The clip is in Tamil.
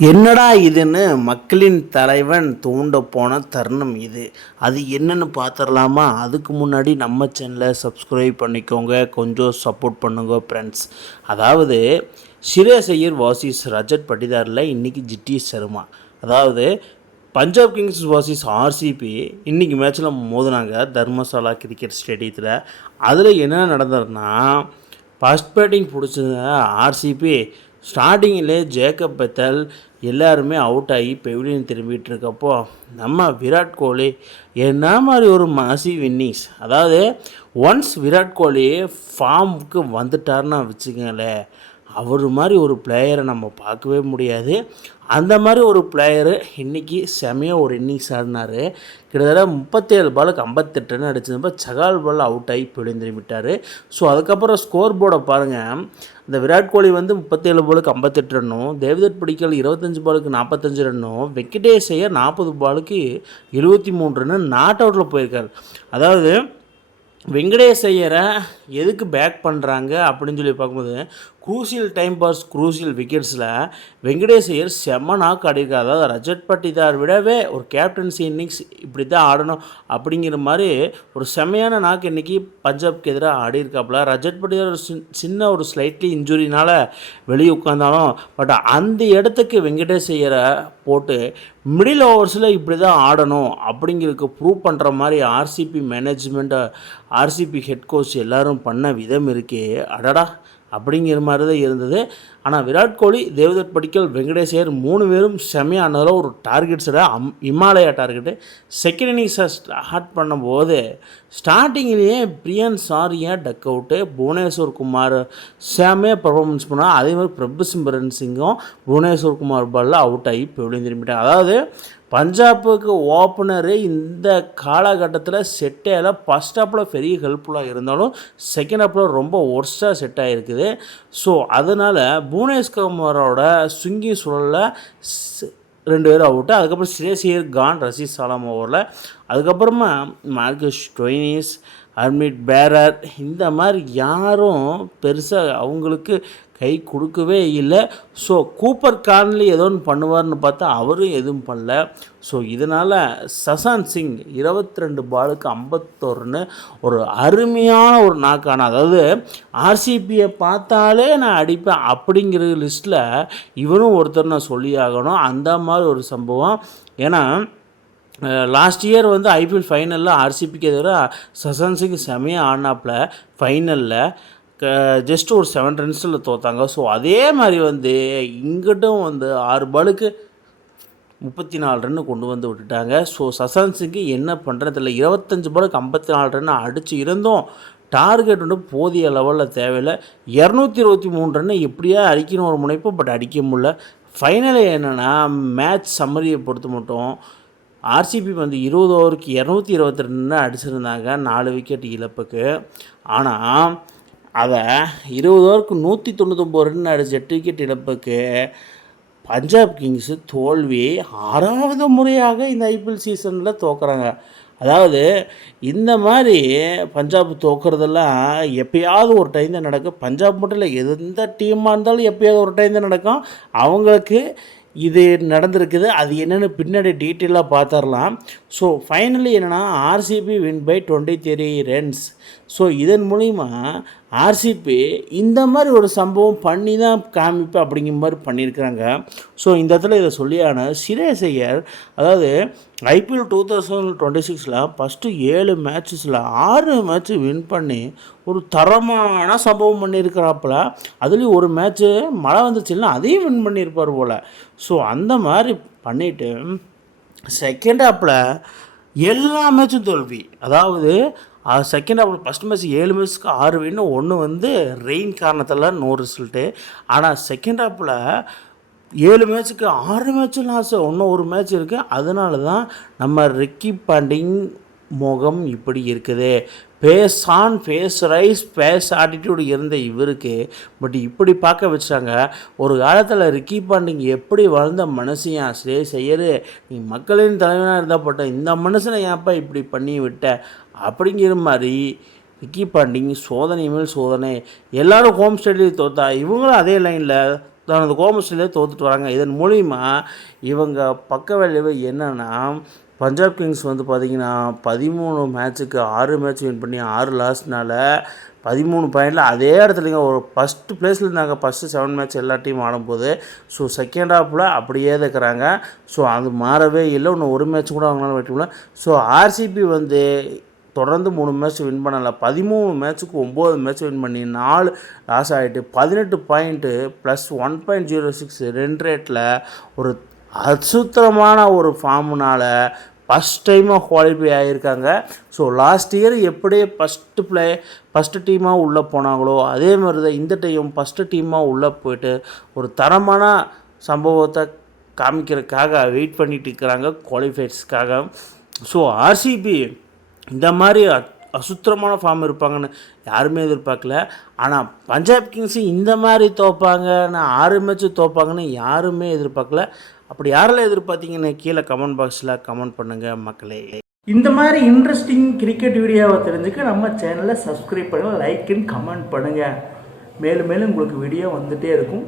என்னடா இதுன்னு மக்களின் தலைவன் தூண்ட போன தருணம் இது. அது என்னன்னு பார்த்துடலாமா? அதுக்கு முன்னாடி நம்ம சேனலை சப்ஸ்கிரைப் பண்ணிக்கோங்க, கொஞ்சம் சப்போர்ட் பண்ணுங்க ஃப்ரெண்ட்ஸ். அதாவது ஸ்ரேயஸ் ஐயர் வாசிஸ் ரஜத் பட்டிதாரில் இன்றைக்கி ஜிடி சர்மா, அதாவது பஞ்சாப் கிங்ஸ் வாசிஸ் ஆர்சிபி இன்றைக்கி மேட்ச்சில் மோதினாங்க தர்மசாலா கிரிக்கெட் ஸ்டேடியத்தில். அதில் என்ன நடந்ததுன்னா, ஃபஸ்ட் பேட்டிங் பிடிச்சது ஆர்சிபி. ஸ்டார்டிங்கிலே ஜேக்கப் பெத்தல் எல்லாருமே அவுட் ஆகி பெவிலியன் திரும்பிட்டு இருக்கப்போ நம்ம விராட் கோலி என்ன மாதிரி ஒரு மாசிவ் இன்னிங்ஸ். அதாவது ஒன்ஸ் விராட் கோலி ஃபார்முக்கு வந்துட்டார்னா வச்சுக்கங்களேன், அவர் மாதிரி ஒரு பிளேயரை நம்ம பார்க்கவே முடியாது. அந்த மாதிரி ஒரு பிளேயரு இன்றைக்கி செமையாக ஒரு இன்னிங்ஸ் ஆடினார். கிட்டத்தட்ட 37 பாலுக்கு 58 ரன் அடிச்சதுப்போ சகால் பால் அவுட் ஆகி திரும்பிட்டார். ஸோ அதுக்கப்புறம் ஸ்கோர் போர்டை பாருங்கள். இந்த விராட் கோலி வந்து 37 பாலுக்கு 58 ரன்னும், தேவ்தத் படிக்கல் 25 பாலுக்கு 45 ரன்னும், வெங்கடேஷ் ஐயர் 40 பாலுக்கு 73 ரன்னு நாட் அவுட்டில் போயிருக்கார். அதாவது வெங்கடேஷ் ஐயரை எதுக்கு பேக் பண்ணுறாங்க அப்படின்னு சொல்லி பார்க்கும்போது, க்ரூசியல் டைம் பாஸ் க்ரூசியல் விக்கெட்ஸில் வெங்கடேஷ் ஐயர் செம்ம நாக்கு ஆடிருக்கார். அதாவது ரஜத் பட்டிதார் விடவே ஒரு கேப்டன்சி இன்னிங்ஸ் இப்படி தான் ஆடணும் அப்படிங்கிற மாதிரி ஒரு செம்மையான நாக்கு இன்றைக்கி பஞ்சாப்க்கு எதிராக ஆடிருக்காப்புல. ரஜத் பட்டிதார் சின்ன ஒரு ஸ்லைட்லி இன்ஜுரினால் வெளியே உட்காந்தாலும், பட் அந்த இடத்துக்கு வெங்கடேஷ் ஐயரை போட்டு மிடில் ஓவர்ஸில் இப்படி தான் ஆடணும் அப்படிங்கிறதுக்கு ப்ரூவ் பண்ணுற மாதிரி ஆர்சிபி மேனேஜ்மெண்ட்டை, ஆர்சிபி ஹெட் கோச் எல்லோரும் பண்ண விதம் இருக்கே அடடா அப்படிங்கிற மாதிரி தான் இருந்தது. ஆனால் விராட் கோலி, தேவ்தத் படிக்கல், வெங்கடேஷ் ஐயர் 3 பேரும் செம்மையானதில் ஒரு டார்கெட்ஸோட இமாலயா டார்கெட்டு. செகண்ட் இன்னிங்ஸை ஸ்டார்ட் பண்ணும்போது ஸ்டார்டிங்லேயே பிரியன் சாரியா டக் அவுட்டு, புவனேஸ்வர் குமார் செம்மையாக பர்ஃபார்மன்ஸ் பண்ணால். அதே மாதிரி பிரபு சிம்ரன் சிங்கும் புவனேஸ்வர் குமார் பாலில் அவுட் ஆகி வெளியே திரும்பிட்டாங்க. அதாவது பஞ்சாபுக்கு ஓப்பனரு இந்த காலகட்டத்தில் செட் ஆகல. ஃபஸ்ட் ஹாப்பில் பெரிய ஹெல்ப்ஃபுல்லாக இருந்தாலும் செகண்ட் ஹாப்பில் ரொம்ப ஒர்ஸ்ட்டாக செட் ஆகிருக்குது. ஸோ அதனால் புவனேஸ்வர் குமாரோட ஸ்விங்கிங் சூழலில் 2 பேரும் அவுட்டு. அதுக்கப்புறம் ஸ்ரேயஸ் ஐயர் கான் ரஷீத் சாலாம் ஓவரில். அதுக்கப்புறமா மார்கஸ் ஸ்டோயினிஸ், ஹர்மிட் பேரர் இந்த மாதிரி யாரும் பெருசாக அவங்களுக்கு கை கொடுக்கவே இல்லை. ஸோ கூப்பர் கான்லி ஏதோ ஒன்று பண்ணுவார்னு பார்த்தா அவரும் எதுவும் பண்ணல. ஸோ இதனால் சசாந்த் சிங் 22 பாலுக்கு 51 ஒரு அருமையான ஒரு நாக்கான, அதாவது ஆர்சிபியை பார்த்தாலே நான் அடிப்பேன் அப்படிங்கிற லிஸ்ட்டில் இவனும் ஒருத்தர் நான் சொல்லி ஆகணும். அந்த மாதிரி ஒரு சம்பவம். ஏன்னா லாஸ்ட் இயர் வந்து ஐபிஎல் ஃபைனலில் ஆர்சிபிக்கு எதிராக சசாந்த் சிங் செமையாக ஆடினாப்பில். ஃபைனலில் ஜஸ்ட் ஒரு 7 ரன்ஸில் தோற்றாங்க. ஸோ அதே மாதிரி வந்து இங்கிட்டும் வந்து 6 பாலுக்கு 34 ரன்னு கொண்டு வந்து விட்டுட்டாங்க. ஸோ சசாந்த் சிங்கு என்ன பண்ணுறதில்ல, 25 பாலுக்கு 54 ரன்னு அடித்து இருந்தோம். டார்கெட் வந்து போதிய லெவலில் தேவையில்லை. 223 ரன்னு எப்படியா அடிக்கணும் ஒரு முனைப்பு, பட் அடிக்க முடியல. ஃபைனலில் என்னென்னா மேட்ச் சம்மரியை பொறுத்த மட்டும் ஆர்சிபி வந்து 20 ஓவருக்கு 222 ரன்னு அடிச்சிருந்தாங்க 4 விக்கெட் இழப்புக்கு. ஆனால் அதை 20 ஓவருக்கு 199 ரன் அடிச்சு 8 விக்கெட் இழப்புக்கு பஞ்சாப் கிங்ஸு தோல்வி 6வது முறையாக இந்த ஐபிஎல் சீசனில் தோக்குறாங்க. அதாவது இந்த மாதிரி பஞ்சாப் தோக்குறதெல்லாம் எப்போயாவது ஒரு டைம் தான் நடக்கும். பஞ்சாப் மட்டும் இல்லை, எந்த டீமாக இருந்தாலும் எப்போயாவது ஒரு டைம் தான் நடக்கும். அவங்களுக்கு இது நடந்திருக்குது. அது என்னென்னு பின்னாடி டீட்டெயிலாக பார்த்துடலாம். ஸோ ஃபைனலி என்னென்னா RCB win by 23 runs. So இதன் மூலிமா ஆர்சிபி இந்த மாதிரி ஒரு சம்பவம் பண்ணி தான் காமிப்பேன் அப்படிங்கிற மாதிரி பண்ணியிருக்கிறாங்க. ஸோ இந்த இடத்துல இதை சொல்லியான ஸ்ரேயஸ் ஐயர், அதாவது ஐபிஎல் 2026 ஃபஸ்ட்டு 7 மேட்சஸில் 6 மேட்ச்சு வின் பண்ணி ஒரு தரமான சம்பவம் பண்ணியிருக்கிறாப்புல. அதுலேயும் ஒரு மேட்ச்சு மழை வந்துச்சுன்னா அதையும் வின் பண்ணியிருப்பார் போல். ஸோ அந்த மாதிரி பண்ணிவிட்டு செகண்ட் ஹாப்பில் எல்லா மேட்சும் தோல்வி. அதாவது செகண்ட் ஹாஃபில் ஃபஸ்ட் மேட்ச் 7 மேட்ச்சுக்கு 6 வின்னு, 1 வந்து ரெயின் காரணத்தில் நோ ரிசல்ட்டு. ஆனால் செகண்ட் ஹாஃபில் 7 மேட்ச்சுக்கு 6 மேட்ச்சும் லாஸ், இன்னும் ஒரு மேட்ச் இருக்குது. அதனால தான் நம்ம ரிக்கி பாண்டிங் முகம் இப்படி இருக்குது. Face on face rise face attitude இருந்த இவருக்கு பட் இப்படி பார்க்க வச்சாங்க. ஒரு காலத்தில் ரிக்கி பாண்டிங் எப்படி வளர்ந்த மனுஷன் ஸ்ரேயஸ் ஐயர், நீ மக்களின் தலைவனாக இருந்தால் இந்த மனுஷனை ஏன்ப்பா இப்படி பண்ணி விட்ட அப்படிங்கிற மாதிரி ரிக்கி பாண்டிங் சோதனை மேல் சோதனை. எல்லோரும் ஹோம் ஸ்டேடியில் தோற்றா, இவங்களும் அதே லைனில் தனது ஹோம் ஸ்டைலே தோற்றுட்டு வராங்க. இதன் மூலிமா இவங்க பக்க விளைவு என்னென்னா, பஞ்சாப் கிங்ஸ் வந்து பார்த்திங்கன்னா 13 மேட்ச்சுக்கு 6 மேட்ச் வின் பண்ணி 6 லாஸ்ட்னால 13 பாயிண்டில் அதே இடத்துலங்க ஒரு ஃபஸ்ட்டு ப்ளேஸில் இருந்தாங்க. ஃபஸ்ட்டு 7 மேட்ச் எல்லா டீம் ஆடும்போது. ஸோ செகண்ட் ஹாஃபில் அப்படியே இருக்கிறாங்க. ஸோ அது மாறவே இல்லை. இன்னும் ஒரு மேட்ச் கூட அவங்களால வெற்றி பண்ணல. ஸோ ஆர்சிபி வந்து தொடர்ந்து 3 மேட்ச் வின் பண்ணலை. 13 மேட்ச்சுக்கு 9 மேட்ச் வின் பண்ணி 4 லாஸ் ஆகிட்டு 18 பாயிண்ட்டு ப்ளஸ் 1.06 ரன் ரேட்டில் ஒரு அசுத்தமான ஒரு ஃபார்முனால் ஃபஸ்ட் டைமாக குவாலிஃபை ஆகியிருக்காங்க. ஸோ லாஸ்ட் இயர் எப்படி ஃபஸ்ட்டு டீமாக உள்ளே போனாங்களோ அதே மாதிரி தான் இந்த டைம் ஃபஸ்ட்டு டீமாக உள்ளே போயிட்டு ஒரு தரமான சம்பவத்தை காமிக்கிறதுக்காக வெயிட் பண்ணிட்டு இருக்கிறாங்க குவாலிஃபைர்ஸ்க்காக. ஸோ ஆர்சிபி இந்த மாதிரி அசுத்தமான ஃபார்ம் இருப்பாங்கன்னு யாருமே எதிர்பார்க்கல. ஆனால் பஞ்சாப் கிங்ஸு இந்த மாதிரி தோப்பாங்கன்னு 6 மேட்ச்சு தோப்பாங்கன்னு யாருமே எதிர்பார்க்கல. அப்படி யாரெல்லாம் எதிர்பார்த்தீங்கன்னு கீழே கமெண்ட் பாக்ஸில் கமெண்ட் பண்ணுங்கள் மக்களே. இந்த மாதிரி இன்ட்ரெஸ்டிங் கிரிக்கெட் வீடியோவை தெரிஞ்சுக்க நம்ம சேனலை சப்ஸ்கிரைப் பண்ணுங்கள், லைக் அண்ட் கமெண்ட் பண்ணுங்கள். மேலும் மேலும் உங்களுக்கு வீடியோ வந்துகிட்டே இருக்கும்.